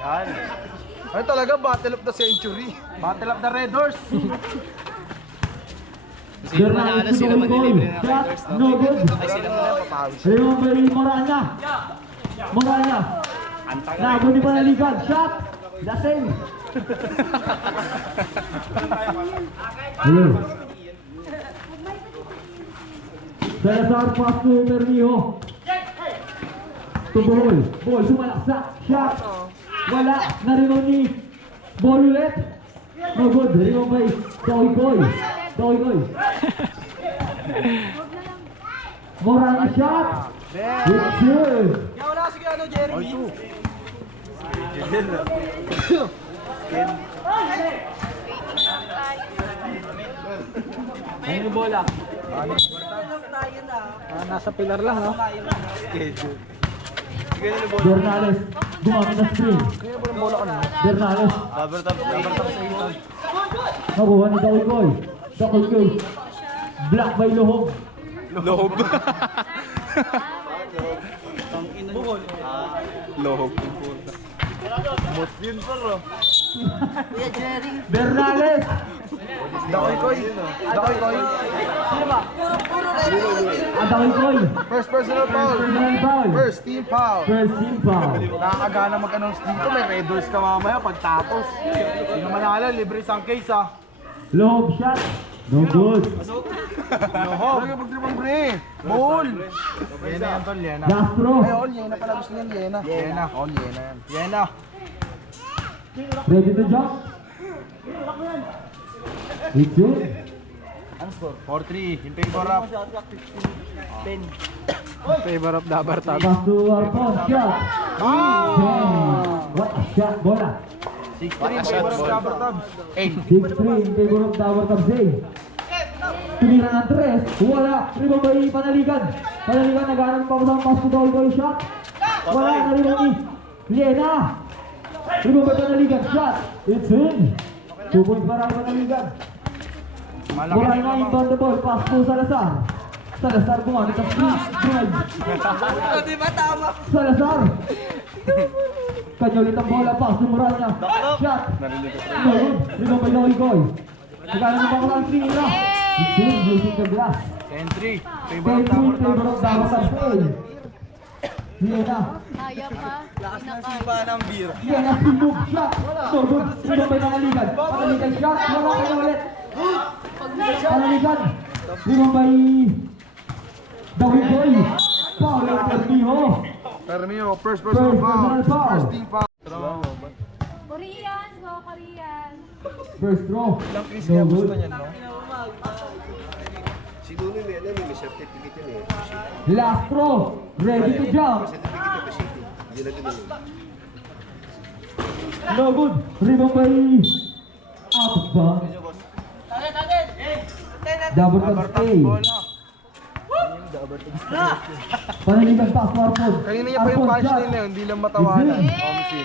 Yan. Ay talaga, battle of the century. Battle of the Red Horse. Sino manalo, sila manilibre ng Riders, no? No good. Ay, sila mo na papawis. Remember Moranya. Moranya. Nago ni Panaligan. Shot. The same. Hello. Salazar pass to Mermijo. To Bohol. Bohol sumalaksak. Shot. Wala. Narinom ni Bohol ulit. No good. Rinom by Toy. Moranya shot. It's good. Kaya wala sige ano, Jeremy. Ayun yung bola. Nasa pilar lang, no? Schedule. Sige na yung bola. Bernales, gumamit ng screen. Kaya ba yung bola ka na? Bernales, Rubber tap sa iton. nakuha ni Dawigoy. Dawigoy. Black by Lohog. Lohob. Lohob. Bot yun, bro. Bernales. Dakoy. Dawigoy. First personal foul. Personal foul. First team foul. First team foul. Nakakagana mag-announce dito. May Red Doors ka mamaya pagtapos. Hindi naman manalo, libre isang case ha. Lohog shot. No good. Lohob. Talaga pag-tripang pre. Ball. Yena yan tol, Yena. Gastro. Ay, all Yena pala gusto niyan, Yena. Yena. All Yena yan. Yena. Ready to jump? It's good. Ano score? 4-3 in favor of. Favor of Dabartab. Pass to Arpon. Shot. What a shot. Bola. 6-3 in favor of Rubber Tabs. 6-3 in favor of Tower Tabsay. Tumira ng 3. Wala. Rebound by Panaligan. Panaligan naghanap pa sa pass to Dawigoy shot. Wala. Narinig ni Liena. Rebound by Panaligan shot. It's in. 2 points para ang Panaligan. Bola na inbound the ball. Pass to Salazar. Salazar gumamit ng free drive. Di ba tama? Salazar. Kanya ulit ang bola. Pass to Moranya. Shot. No, rebound by Dawigoy. Naghanap pa sa 3 nila. It's in using the glass. 10-3 favor of 10-2 Rubber in favor of Tabs. Tower Tabsay. Liena. Kaya pa. Sipa ng beer. Liena still move. Shot. No good. Rebound by Panaligan. Panaligan shot. Wala ka na ulit. Panaligan. Rebound by Dawigoy. Foul ng Permijo. Permio, first personal foul. Personal foul. First team foul. Korean, go Korean. First throw. Ilang Chris No kaya good. gusto niyan, no? Si Duno may certificate yun eh. Last throw. Ready to jump. Certificate of city. Hindi na ganun. No good. Rebound by out of bounds. Double Rubber touch Tabs A. bola. Panaligan pass to Arpon. Kanina niya pa yung Arpon punchline shot. na yun, hindi lang matawanan. Hey!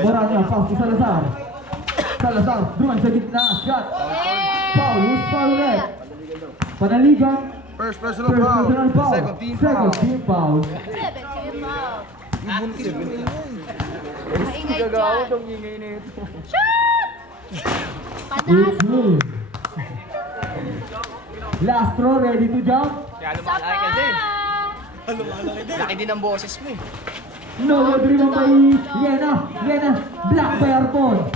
Moranya pass to Salazar. Salazar. Duman sa gitna. Shot. Foul. Who's foul ulit? Panaligan. First personal First foul. personal foul. Second team foul. Second team foul. 7 out. Ibuntis mo yun. Maingay dyan. Ang ingay na ito. Panalo. It's me. Last throw. Ready to jump. Kaya lumalaki ka din. Sapa! Laki din ang boses mo eh. No good rebound by Liena. Liena. Black by Arpon.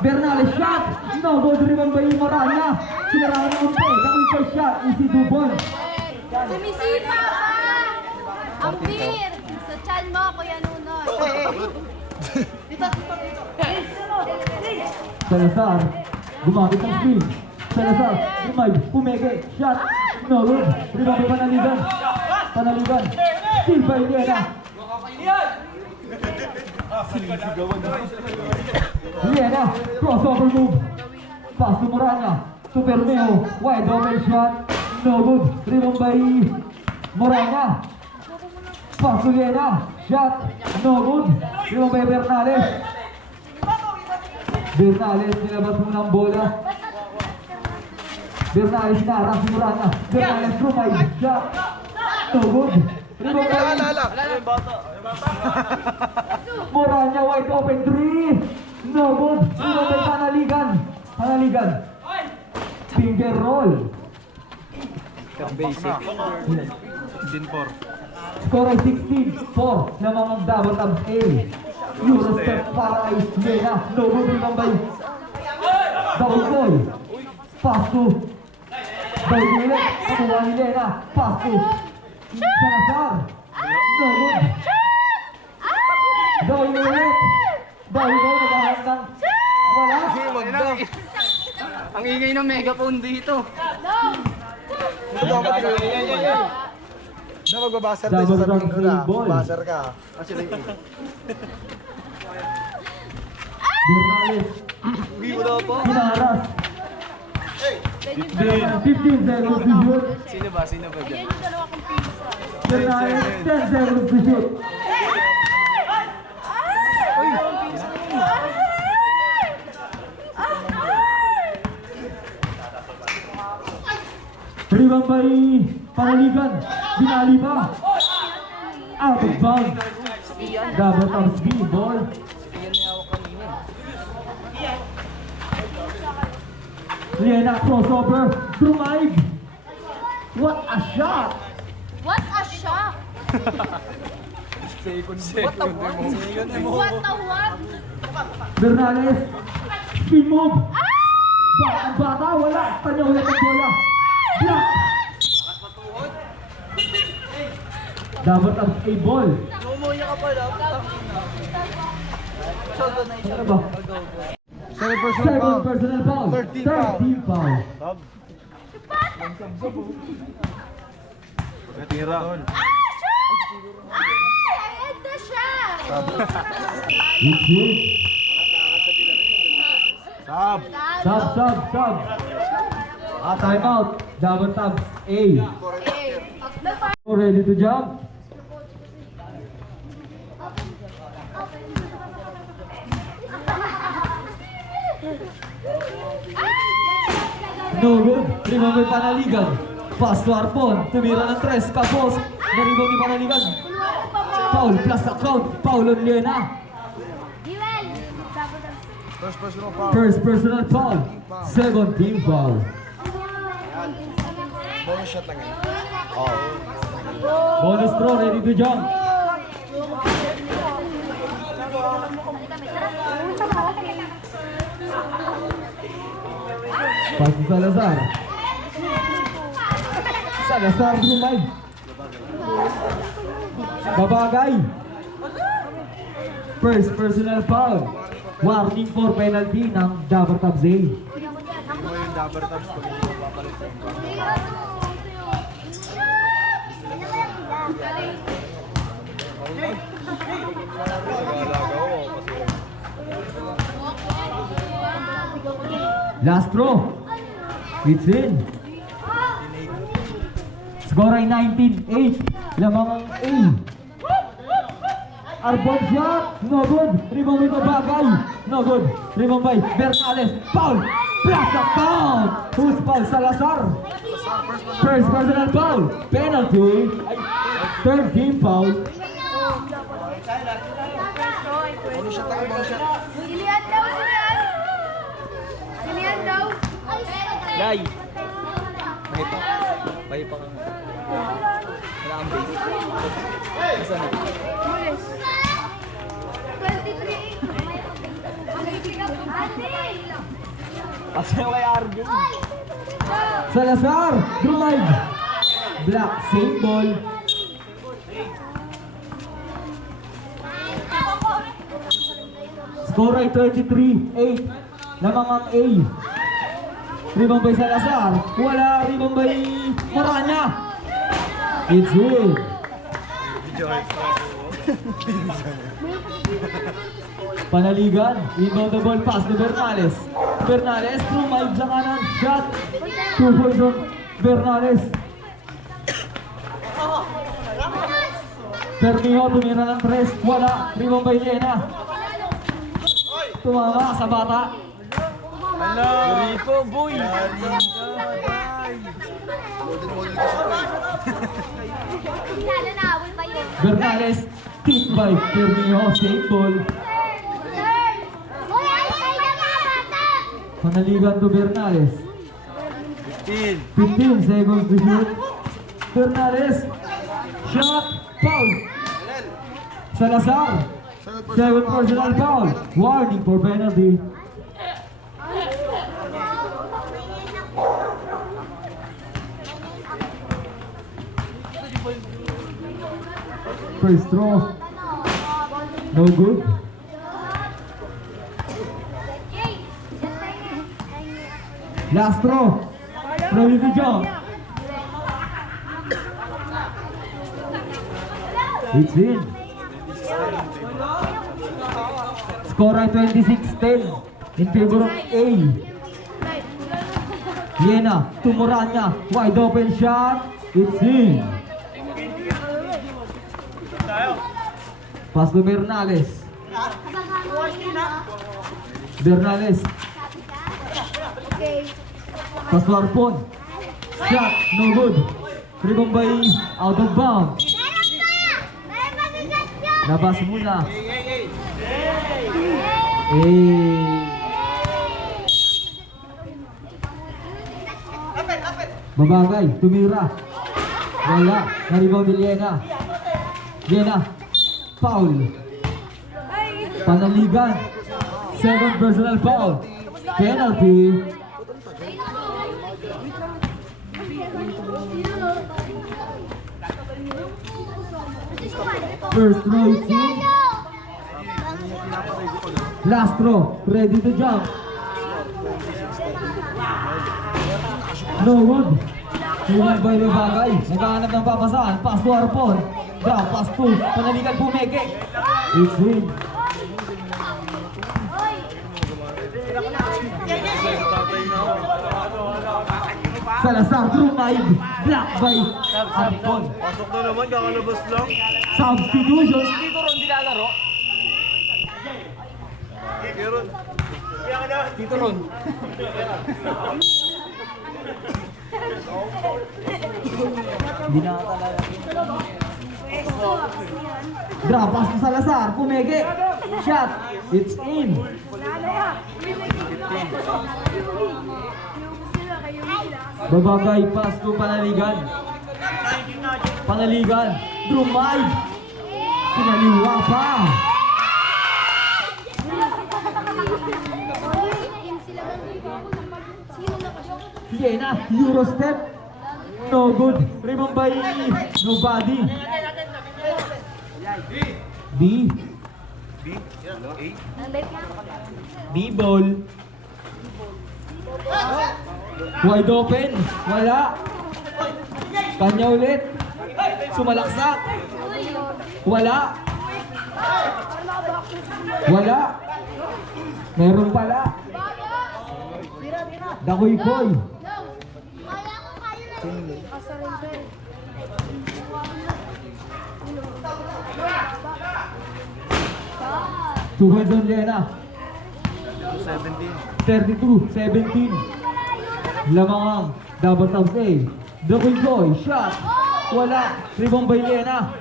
Bernales shot. No good rebound by Moranya. Sinarangan ng umpe. Dawigoy shot. Easy 2 points. Sumisipa ka! Ang beer! Sa chan mo, Kuya Nunoy. Salazar. Gumamit ng screen. Salazar. Lumay. Pumeke. Shot. No good. Rebound by Panaligan. Panaligan. Still by Liena. Liena. Crossover move. Pass to Moranya. To Permeo. Wide open shot. No good. Rebound by Moranya. Pass to Liena. Shot. No good. Rebound by Bernales. Bernales nilabas mo ng bola. Bernales narang si Moranya. Bernales rumay. Shot. No good. Rebound by Alala. wide open 3. No good. Rebound by Panaligan. Panaligan. Finger roll. Basic. Din 4. Score ay 16-4. Lamang ang double tabs A. Eurostep para ay Lena. No good. Rebound by double goal. Pass to double ulit. Kakuha ni Lena. Pass to Salazar. No good. Double ulit. Double goal. Naghahanap ng wala. Ang ingay ng megaphone dito. Na magbabasar Double tayo, sasabihin ko na. drop ball. Basar ka. Bernales. Hinaras. 15 seconds to shoot. Sino ba? Sino ba dyan? Yan yung dalawa kong pinsan. Bernales, 10 seconds to shoot. Rebound by Panaligan. Binali pa. Out of bounds. Double tops B. Ball. Liena crossover. Drive. What a shot. What a shock! What a what? Bernales. Spin move. Ang bata, wala. Kanya ulit ang bola. Block. Double tops A ball. Ano ba? Second personal foul. 13 foul. Tira. Ay, ito siya! It's it. Sab. Sub. Time out. Double tops A. Ready to jump? No good. Rebound by Panaligan. Pass to Arpon. Tumira ng 3. Kapos. Na-rebound ni Panaligan. Foul. Plus the count. Foul on Liena. First personal foul. First personal foul. Second team foul. Bonus shot lang yan. Bonus throw. Ready to jump. Pass to Salazar. Salazar drive. Babagay. First personal foul. Warning for penalty ng Dabber Tabs A. Last throw. It's in. Score ay 19-8. Lamang ang A. Arbon shot. No good. Rebound ito Bagay. No good. Rebound by Bernales. Foul. Plus a foul. Who's foul? Salazar. First personal foul. Penalty. Third team foul. Silihan daw, silihan! Silihan daw! Guy. May pa kang... Wala kang base. Saan na? 23! Kasi yung kay Arjun. Salazar. Drive. Black. Same ball. Score ay 23-8. Lamang ang A. Rebound by Salazar. Wala. Rebound by Moranya. It's in. Panaligan. Inbound the ball pass to Bernales. Bernales. Drive sa kanan. Shot. 2 points on Bernales. Permiho tumira ng 3. Wala. Rebound by Liena. Tumama sa bata. Hello! Rico, boy! Nanawin pa yun. Bernales. Kick by Permiho. Same ball. Panaligan to Bernales. 15 seconds to shoot. Bernales. Shot. Foul. Salazar. 7 personal foul. Warning for penalty. First throw. No good. Last throw. Ready to jump. It's in. Score ay 26-10 in favor of A. Liena, Tumuranya, wide open shot. It's in. Pass to Bernales. Bernales. Pass to Arpon. Shot, no good. Rebound by out of bounds. Labas muna. Babagay, tumira. Wala, na-rebound ni Liena. Liena, foul. Panaligan. Second personal foul. Penalty. First throw, it's in. Last throw, ready to jump. No good. Huwag by Babagay. Naghahanap ng papasahan. Pass to Arpon. Drop, pass to Panaligan, Pumeke. It's in. Salazar, through Maib. Block by Arpon. Pasok na naman, kakalabas lang. Substitution. Dito ron, nilalaro. Dito ron. Hindi nakakalala. Drop, pass to Salazar. Pumeke. Shot. It's in. Babagay, pass to Panaligan. Panaligan. Drumay. Sinaliwa pa. Liena, Eurostep. No good. Rebound by nobody. B. B-ball. Wide open. Wala. Kanya ulit. Sumalaksak. Wala. Wala. Meron pala. Dakoy-koy. Two heads on Liena. 32-17. Lamang ang double tops A. Dakoy-koy. Shot. Wala. Rebound by Liena.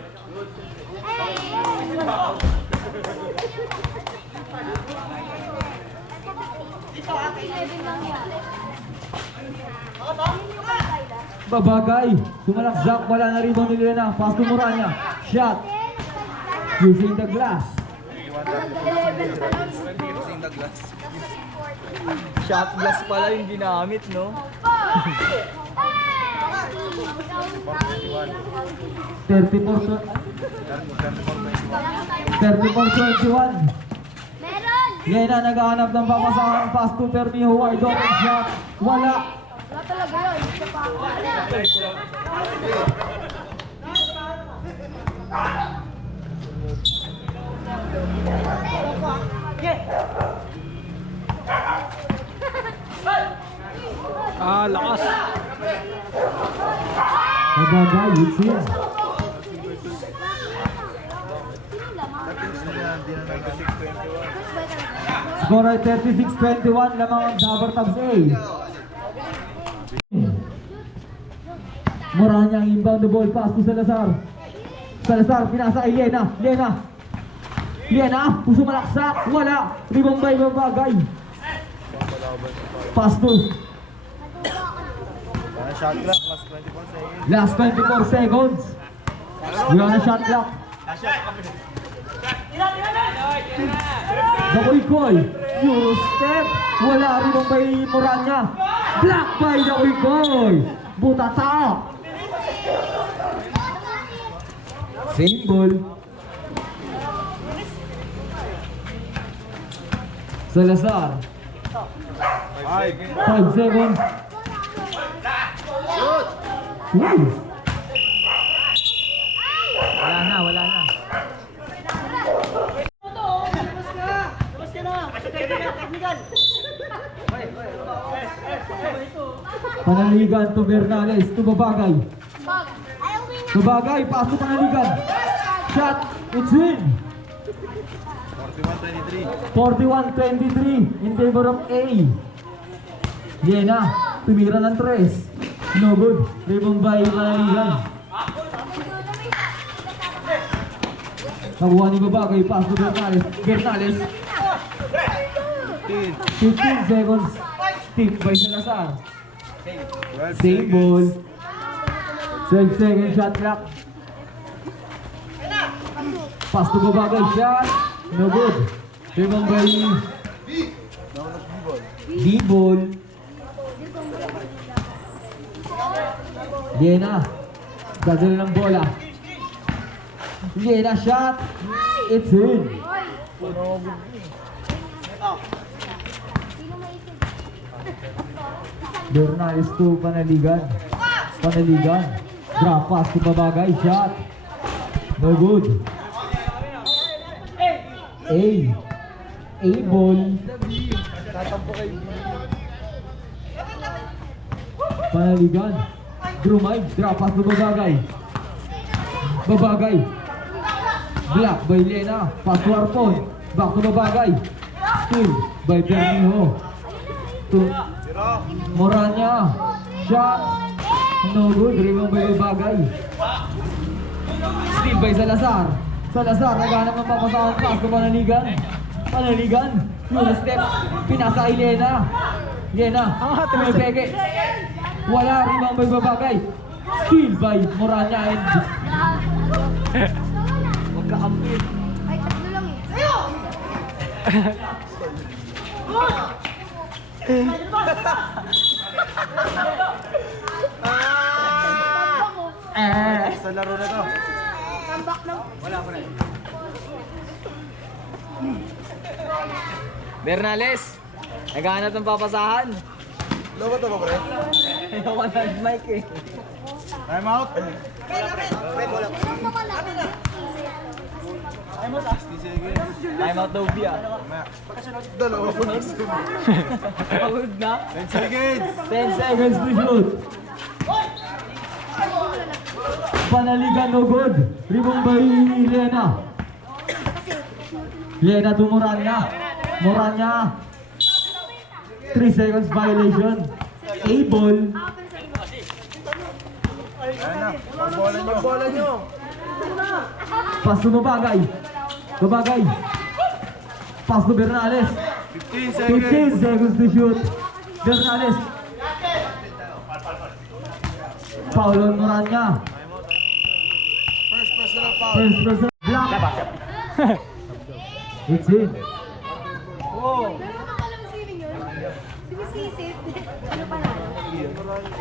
Babagay. Sumalaksak. Wala na rebound ni Liena. Pass to Moranya. Shot. Using the glass. Shot glass pala yung ginamit, no? 34-21. Liena naghahanap ng papasahan. Pass to Permiho. Wide open shot. Wala. Wala talaga yun. Hindi pa ako. Lakas. Babagay. It's in. Score ay 36-21. Lamang ang double tops A. Moranya ang inbound the ball. Pass to Salazar. Salazar, pinasa kay Liena. Liena, puso malaksak. Wala. Rebound by Babagay. Pass to. Shot clock, last 24 seconds. Last 24 seconds. We on a shot clock. Dakoy-koy. Euro step. Wala rin ang may Moranya. Block by Dakoy-koy. Butata. Same ball. Salazar. 5 seconds. Wow. Wala na. Panaligan to Bernales, to Babagay. Babagay, pass to Panaligan. Shot, it's in. 41-23 in favor of A. Yena, tumira ng 3. No good. Rebound by Panaligan. Nakuha ni Babagay, pass to Bernales. Bernales. 15 seconds. Tip by Salazar. Same ball. 12 second shot clock. Pass to Babagay. Shot. No good. Rebound by D-ball. Yena. Dadali ng bola. Yena shot. It's in. Bernales to Panaligan. Panaligan. Drop pass to Babagay. Shot. No good. A ball. Panaligan. Drumay. Drop pass to Babagay. Babagay. Block by Lena. Pass to Arpon. Back to Babagay. Steal by Bernijo. To Moranya. Shot. No good. Rebound by Babagay. Steal by Salazar. Salazar. Naghanap ng papasahan. Pass to Panaligan. Panaligan. Yung step. Pinasa kay Lena. Lena. Tumipeke. Wala. Rebound by Babagay. Steal by Moranya and magkaampit. Ay, tatlo lang Sa laro na to. Tambak lang. Bernales, naghahanap ng papasahan. Loko to ba, pre? Ayaw ka ng mic eh. Time out. Time out daw biya. Dalawa po na. Pagod na. 10 seconds. 10 seconds to shoot. Panaligan no good. Rebound by Lena. Lena to Moranya. Moranya. 3 seconds violation. A ball. Bola nyo. Pass to Babagay. Babagay. Pass to Bernales. 15 seconds. 15 seconds to shoot. Bernales. Foul on Moranya. First personal foul. First person block. It's in. Meron ka alam sino yun? Sinisisip. Ano pa na?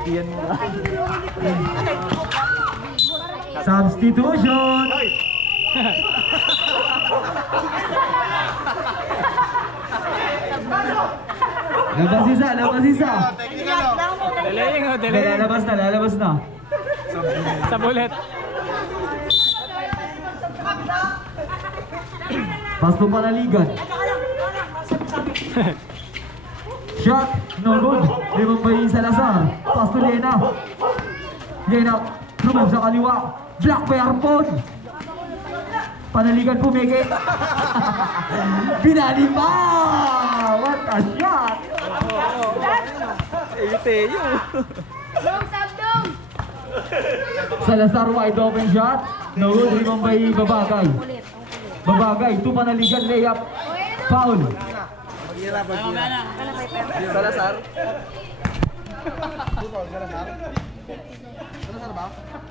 Iyan mo na. Ay, tulungan ni Kuya. Substitution. Labas isa, labas isa. Delaying o, Lalabas na. Sa bullet. Pass to Panaligan. Shot, no good. Rebound by Salazar. Pass to Lena. Lena, lumab sa kaliwa. Block by Arpon. Panaligan pumiki. Binali pa! What a shot! Teyo. Dong, sab dong! Salazar wide open shot. No good. Rebound by Babagay. Babagay to Panaligan layup. Foul. Salazar.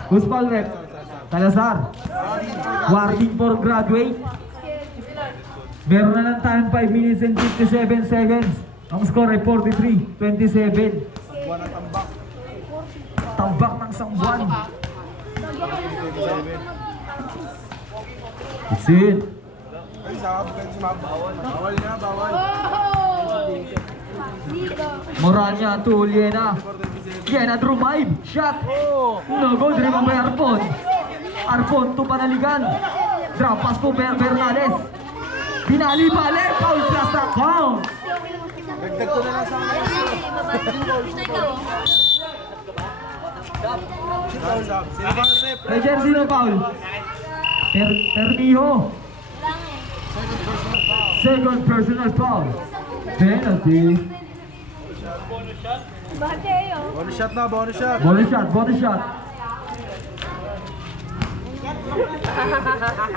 Who's foul rep? Salazar. Warning for graduate. Meron na lang time 5 minutes and 57 seconds. Ang score ay 43-27. Tambak ng Sangbuan. It's it. Ay, sakap kayo sumabawal. Bawal na, bawal. Moranya to Liena. Liena drive. Shot. No good. Rebound by Arpon. Arpon to Panaligan. Drop pass to Bernales. Binali balik. Foul plus na count. Dagdag ko na lang sa akin. Sab. Sino ba ang rep? Kay Jersey no foul. Termiho. Second personal foul. Penalty. Bonus shot na, bonus shot. Bonus shot, bonus shot.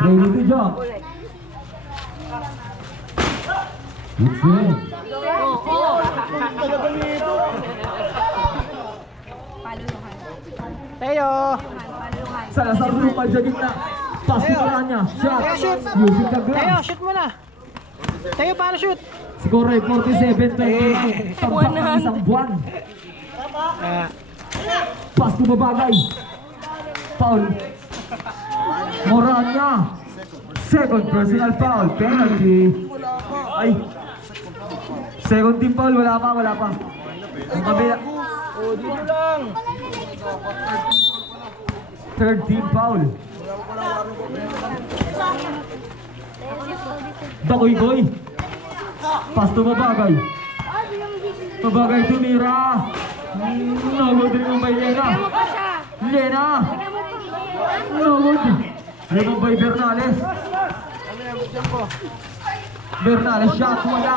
Ready to jump. It's in. Salazar lumay sa gitna. Pass to Moranya. Shot. Using the glass. Shoot mo na. Tayo, para shoot. Score ay 47-29. Tambak ng isang buwan. Pass to Babagay. Foul. Moranya. Second personal foul. Penalty. Ay. Second team foul. Wala pa, wala pa. Ang kabila. Dito lang. Third team foul. Dakoy-goy. Pass to Babagay. Babagay tumira. Nagod rin ang by Lena. Lena. Nagod. Rin by Bernales. Bernales shot. Wala.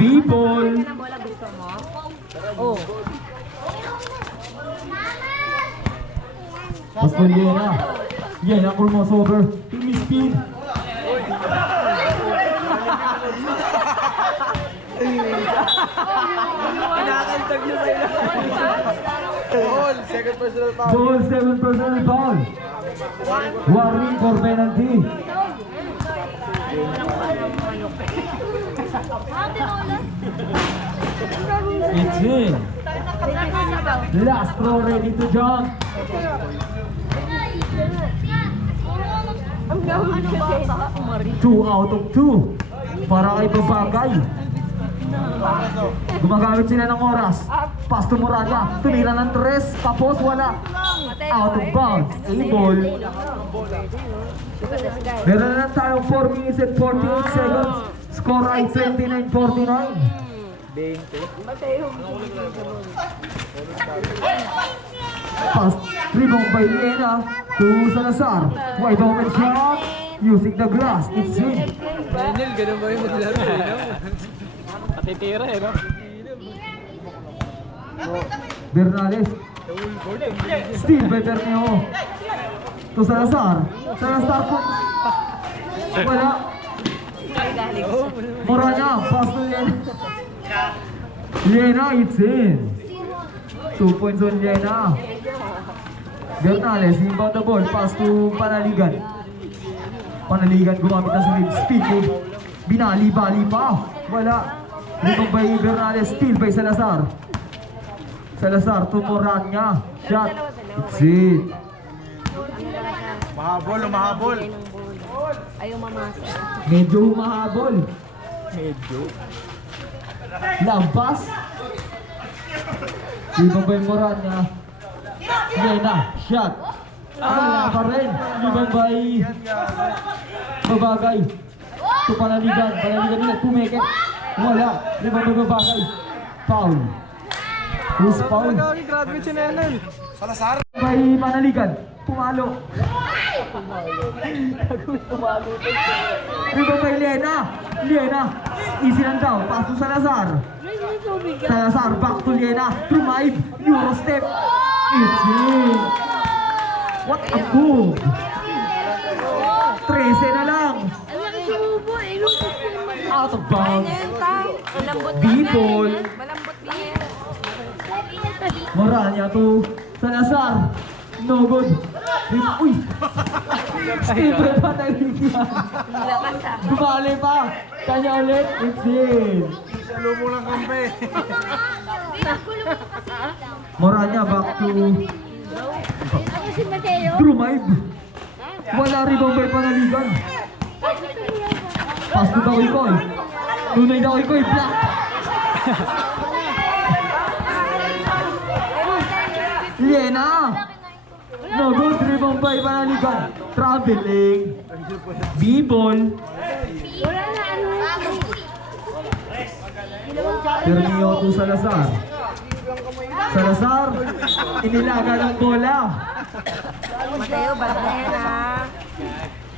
B-ball. Pass to Lena. Lena almost over. Team speed. Nakakantag niyo sa ilang. Goal, second personal foul. Goal, 7 personal foul. Warning for penalty. It's in. Last throw ready to jump. Two out of two. Para kay Babagay. Gumagamit sila ng oras. Pass to Moranya. Tumira ng 3. Tapos wala. Out of bounds. A-ball. Meron na lang tayo 4 minutes and 48 seconds. Score ay 29-49. Pass. Rebound by Liena to Salazar. Wide open shot. Using the glass. It's in. Daniel, ganun ba yung maglaro eh, no? Patitira eh, no? Bernales. Steal by Bermeo. To Salazar. Salazar po. Wala. Moranya. Pass to Liena. Liena, it's in. 2 points on Liena. Bernales, inbound the ball. Pass to Panaligan. Panaligan gumamit ng sarili. Speed move. Binali-bali pa. Wala. Rebound by Bernales. Steal by Salazar. Salazar to Moranya. Shot. It's it. Mahabol, mahabol. Ayaw mamasa. Medyo humahabol. Medyo. Lampas. Rebound by Moranya. Lena. Shot. Wala pa rin. Rebound by Babagay. To Panaligan. Panaligan nila. Tumeket. Wala. Rebound by Babagay. Foul. Who's foul? Graduate si Nenel. Salazar. By Panaligan. Pumalo. Rebound by Lena. Lena. Easy lang daw. Pass to Salazar. Salazar back to Lena. Drive. Eurostep. It's in. What a move. 13 na lang. out of bounds. Malambot B-ball. Malambot yan. Moranya to Salazar. No good. Uy! Steve pa naligan. Lakas ah. Dumali pa. Kanya ulit. It's in. Salo mo lang kampe. Moranya back to Ako si Mateo. Drumaib. Wala rebound by Panaligan. Pass to Dakoy. Tunay Dakoy. Block. Liena. No good. Rebound by Panaligan. Traveling. B-ball. Wala na ano. Termio to Salazar. Salazar. Inilaga ng bola. Mateo, bata na yan ah.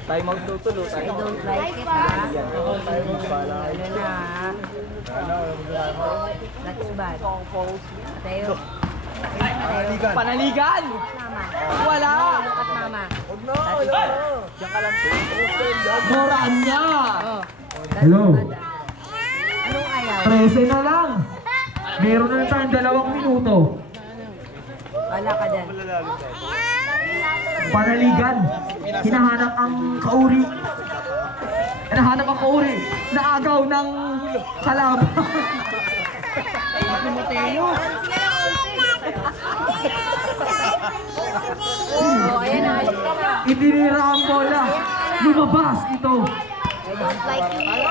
Tayo magtutulo. I don't like it ah. Ano na. That's bad. Mateo. Panaligan! Mama. Wala! Look at mama. Diyan ka lang po. Moranya. Oh. Hello. Anong ayaw? 13 na lang. Meron na tayong 2 minuto. Wala ka dyan. Panaligan. Hinahanap ang kauri. Hinahanap ang kauri. Naagaw ng kalaban. Oh, ayan na. Alis ka na. Itinira ang bola. Lumabas ito. I don't like you.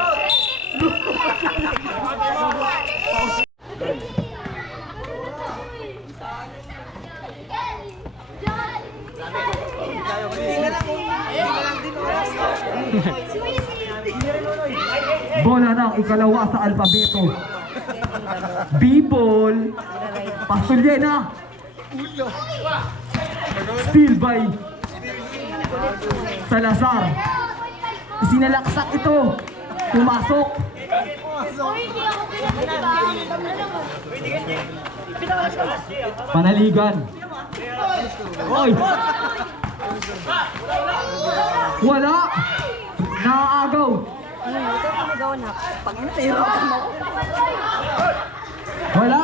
Bola ng ikalawa sa alpabeto. B-ball. Pasulyena. Steal by Salazar. Isinalaksak ito. Pumasok. Panaligan. Oy. Wala. Naaagaw. Ito sumigaw na. Pag natiro ka mo. Wala.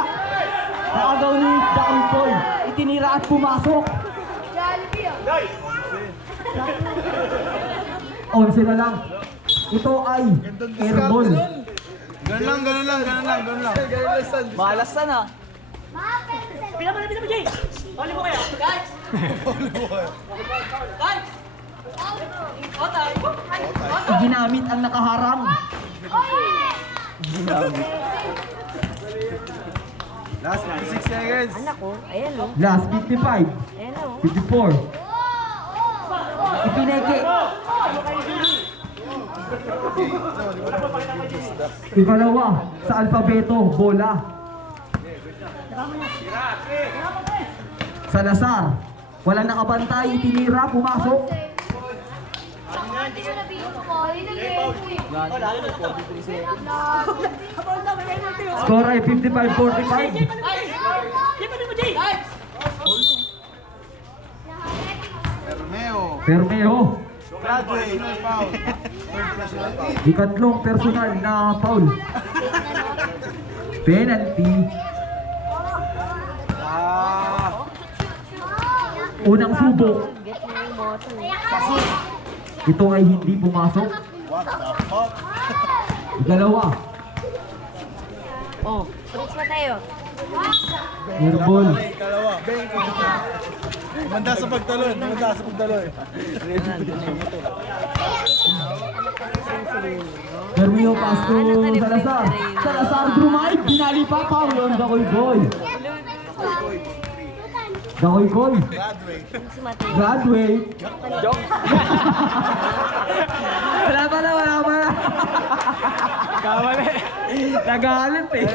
Naagaw ni Dakoy. Itinira at pumasok. 11 na lang. Ito ay airball. Ganun lang. Malas na. Ginamit ang nakaharang. Last 56 seconds. Anak ko. Ayan o. Last 55, Ayan o. 54. Ipineke. Ikalawa sa alpabeto, bola. Salazar. Walang nakabantay, itinira, pumasok. Score ay 55-45. Permeo. Graduate. Foul. Ikatlong personal na foul. Penalty. Unang subok. Get mo yung bottle. Ito ay hindi pumasok. Ikalawa. Oh. Prince Mateo. Airball. Kalawa. Manda sa pagtalon. Permeo pass to Salazar. Salazar Drumaib. Pinali pa. Foul on Dakoy Boy. Dakoy Boy. Prince Mateo. Graduate. Wala pala. Kamali. Nagalit eh.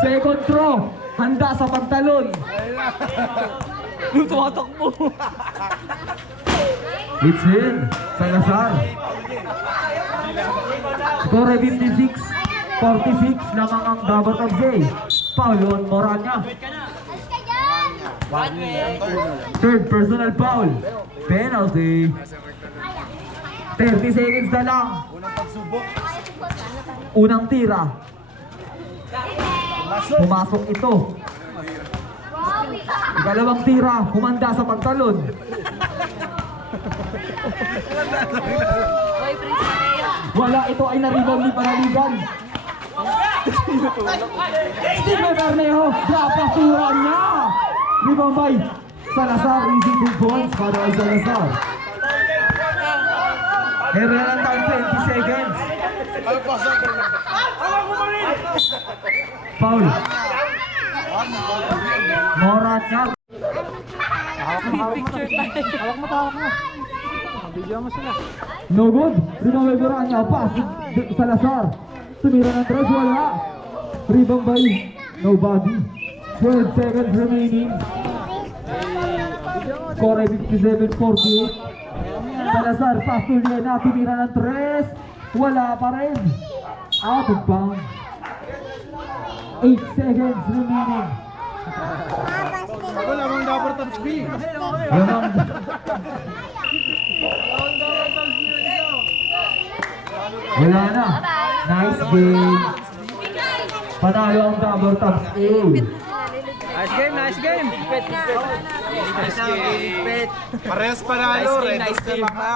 Second throw. Handa sa pantalon. Tumatakbo. It's in. Salazar. Score ay 56-46 lamang ang Dabar of J. Foul on Moranya. Third personal foul. Penalty. 30 seconds na lang. Unang tira. Pumasok ito. Ikalawang tira, humanda sa pantalon. Boy, Prince Mateo. Wala, ito ay na-rebound ni Panaligan. Steve Bernejo, napasura niya. Rebound by Salazar, receiving points para kay Salazar. Meron na lang tayo 20 seconds. Foul. Morata. No good. Rebound by Morata. Pass to Salazar. Tumira ng tres. Wala. Rebound by nobody. 12 seconds remaining. Score ay 57-48. Salazar, pass to Liena. Tumira ng tres. Wala pa rin. Out of bounds. 8 seconds remaining. Wala mong double tops B. Lamang. Wala na. Nice game. Panalo ang double tops A. Nice game, nice game. Parehas panalo. Red Doors na